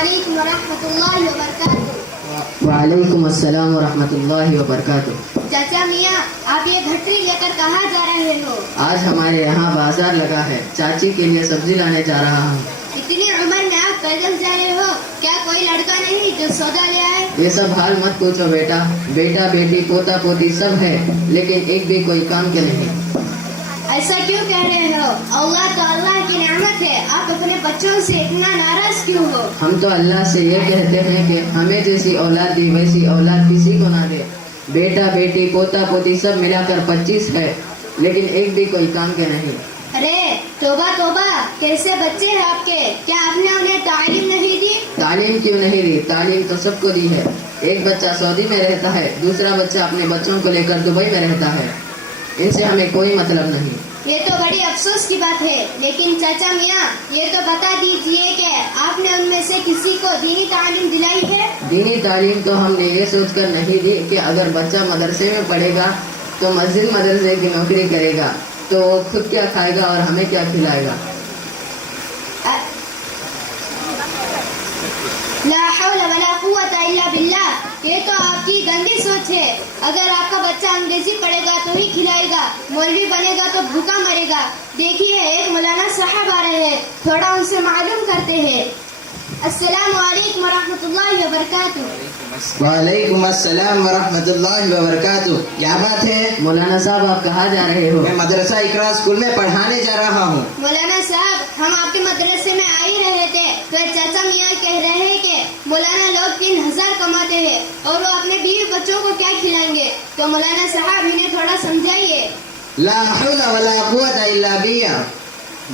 علیکم ورحمۃ اللہ وبرکاتہ۔ وعلیکم السلام ورحمۃ اللہ وبرکاتہ۔ چاچا میاں، آپ یہ گھٹری لے کر کہاں جا رہے ہو؟ آج ہمارے یہاں بازار لگا ہے، چاچی کے لیے سبزی لانے جا رہا ہوں۔ اتنی عمر میں آپ پیدل جا رہے ہو، کیا کوئی لڑکا نہیں جو سودا لے آئے؟ یہ سب حال مت پوچھو بیٹا، بیٹا بیٹی پوتا پوتی سب ہے، لیکن ایک بھی کوئی کام کے نہیں۔ ایسا کیوں کہہ رہے ہو؟ اللہ تو اللہ کی نعمت ہے، آپ اپنے بچوں سے اتنا ناراض کیوں ہو؟ ہم تو اللہ سے یہ کہتے ہیں کہ ہمیں جیسی اولاد دی ویسی اولاد کسی کو نہ دے۔ بیٹا بیٹی پوتا پوتی سب ملا کر 25 ہے، لیکن ایک بھی کوئی کام کے نہیں۔ ارے توبہ توبہ، کیسے بچے ہیں آپ کے؟ کیا آپ نے انہیں تعلیم نہیں دی؟ تعلیم کیوں نہیں دی؟ تعلیم تو سب کو دی ہے۔ ایک بچہ سعودی میں رہتا ہے، دوسرا بچہ اپنے بچوں کو لے کر دبئی میں رہتا ہے، ان سے ہمیں کوئی مطلب نہیں۔ یہ تو بڑی افسوس کی بات ہے، لیکن چاچا میاں یہ تو بتا دیجئے کہ آپ نے ان میں سے کسی کو دینی تعلیم دلائی ہے؟ دینی تعلیم تو ہم نے یہ سوچ کر نہیں دی کہ اگر بچہ مدرسے میں پڑھے گا تو مسجد مدرسے کی نوکری کرے گا تو وہ خود کیا کھائے گا اور ہمیں کیا کھلائے گا۔ لا حول ولا قوت الا باللہ، یہ تو آپ کی گندی سوچ ہے۔ اگر آپ کا بچہ انگریزی پڑھے گا تو ہی کھلائے گا، مولوی بنے گا تو بھوکا مرے گا۔ دیکھیے ایک مولانا صاحب آ رہے ہیں، تھوڑا ان سے معلوم کرتے ہیں۔ السلام علیکم ورحمۃ اللہ وبرکاتہ۔ وعلیکم السلام ورحمۃ اللہ وبرکاتہ۔ کیا بات ہے؟ مولانا صاحب آپ کہاں جا رہے ہو؟ میں مدرسہ اقرا اسکول میں پڑھانے جا رہا ہوں۔ مولانا صاحب، ہم آپ کے مدرسے میں آ ہی رہے تھے، پھر چاچا میاں کہہ رہے ہیں کہ مولانا لوگ 3000 کماتے ہیں اور وہ اپنے بیوی بچوں کو کیا کھلائیں گے، تو مولانا صاحب انہیں تھوڑا سمجھائیے۔ لا حول ولا قوت الا باللہ۔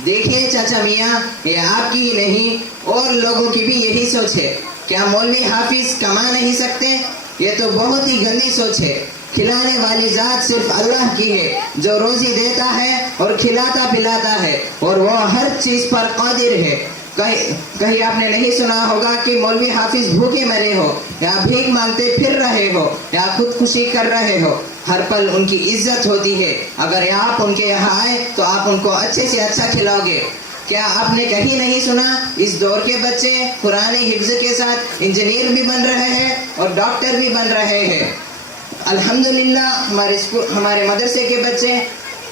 دیکھیے چاچا میاں، یہ آپ کی ہی نہیں اور لوگوں کی بھی یہی سوچ ہے۔ کیا مولوی حافظ کما نہیں سکتے؟ یہ تو بہت ہی گندی سوچ ہے۔ کھلانے والی ذات صرف اللہ کی ہے، جو روزی دیتا ہے اور کھلاتا پلاتا ہے، اور وہ ہر چیز پر قادر ہے۔ کہیں آپ نے نہیں سنا ہوگا کہ مولوی حافظ بھوکے مرے ہو، یا بھیک مانگتے پھر رہے ہو، یا خودکشی کر رہے ہو۔ ہر پل ان کی عزت ہوتی ہے۔ اگر آپ ان کے یہاں آئے تو آپ ان کو اچھے سے اچھا کھلاؤ گے۔ کیا آپ نے کہیں نہیں سنا اس دور کے بچے قرآن حفظ کے ساتھ انجینئر بھی بن رہے ہیں اور ڈاکٹر بھی بن رہے ہیں؟ الحمدللہ ہمارے مدرسے کے بچے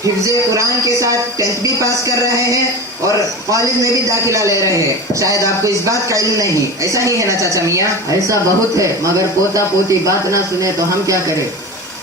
حفظ قرآن کے ساتھ 10th بھی پاس کر رہے ہیں اور کالج میں بھی داخلہ لے رہے ہیں۔ شاید آپ کو اس بات کا علم نہیں، ایسا ہی ہے نا چاچا میاں؟ ایسا بہت ہے، مگر پوتا پوتی بات نہ سنے تو ہم کیا کریں؟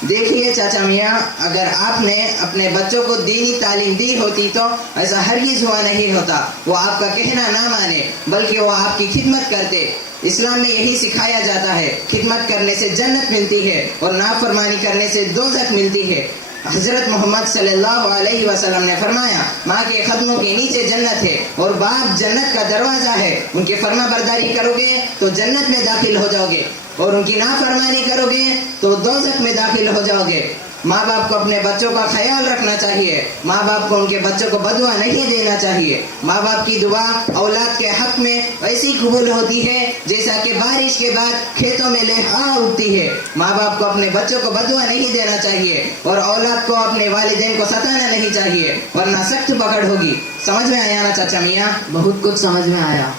دیکھیے چاچا میاں، اگر آپ نے اپنے بچوں کو دینی تعلیم دی ہوتی تو ایسا ہرگز ہوا نہیں ہوتا۔ وہ آپ کا کہنا نہ مانے بلکہ وہ آپ کی خدمت کرتے۔ اسلام میں یہی سکھایا جاتا ہے، خدمت کرنے سے جنت ملتی ہے اور نافرمانی کرنے سے دوزخ ملتی ہے۔ حضرت محمد صلی اللہ علیہ وسلم نے فرمایا، ماں کے قدموں کے نیچے جنت ہے اور باپ جنت کا دروازہ ہے۔ ان کی فرما برداری کرو گے تو جنت میں داخل ہو جاؤ گے، اور ان کی نافرمانی کرو گے تو دوزخ میں داخل ہو جاؤ گے۔ ماں باپ کو اپنے بچوں کا خیال رکھنا چاہیے، ماں باپ کو ان کے بچوں کو بدعا نہیں دینا چاہیے۔ ماں باپ کی دعا اولاد کے حق میں ایسی قبول ہوتی ہے جیسا کہ بارش کے بعد کھیتوں میں لہا اگتی ہے۔ ماں باپ کو اپنے بچوں کو بدعا نہیں دینا چاہیے اور اولاد کو اپنے والدین کو ستانا نہیں چاہیے، ورنہ سخت پکڑ ہوگی۔ سمجھ میں آیا نا چاچا میاں؟ بہت کچھ سمجھ میں آیا۔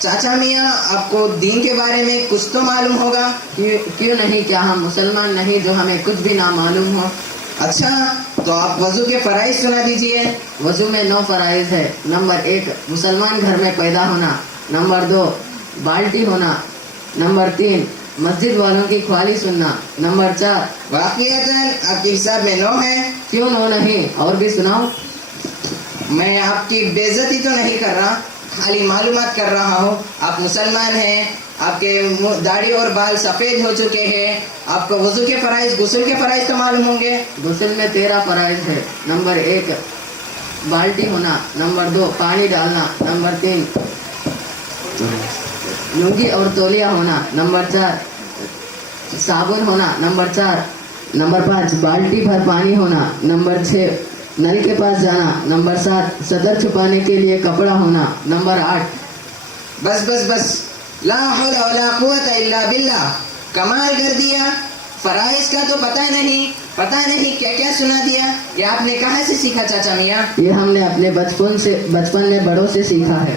چاچا میاں، آپ کو دین کے بارے میں کچھ تو معلوم ہوگا؟ کیوں نہیں؟ کیا ہم مسلمان نہیں جو ہمیں کچھ بھی نہ معلوم ہو؟ اچھا، تو آپ وضو کے فرائض سنا دیجئے۔ وضو میں 9 فرائض ہے۔ نمبر 1 مسلمان گھر میں پیدا ہونا، نمبر 2 بالٹی ہونا، نمبر 3 مسجد والوں کی خوالی سننا، نمبر 4 واقعتاً آپ کے حساب میں 9 ہے؟ کیوں 9 نہیں؟ اور بھی سناؤ۔ میں آپ کی بے عزتی تو نہیں کر رہا، خالی معلومات کر رہا ہوں۔ آپ مسلمان ہیں، آپ کے داڑھی اور بال سفید ہو چکے ہیں، آپ کو وضو کے فرائض غسل کے فرائض تو معلوم ہوں گے۔ غسل میں 13 فرائض ہے۔ نمبر 1 بالٹی ہونا، نمبر 2 پانی ڈالنا، نمبر 3 لنگی اور تولیہ ہونا، نمبر 4 صابن ہونا، نمبر 5 بالٹی بھر پانی ہونا، نمبر 6 نل کے پاس جانا، نمبر 7 صدر چھپانے کے لیے کپڑا ہونا، نمبر 8 بس بس بس، لا حول ولا قوت الا باللہ، کمال کر دیا۔ فرائض کا تو پتہ نہیں کیا کیا سنا دیا۔ یہ آپ نے کہاں سے سیکھا چاچا میاں؟ یہ ہم نے اپنے بچپن میں بڑوں سے سیکھا ہے۔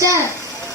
4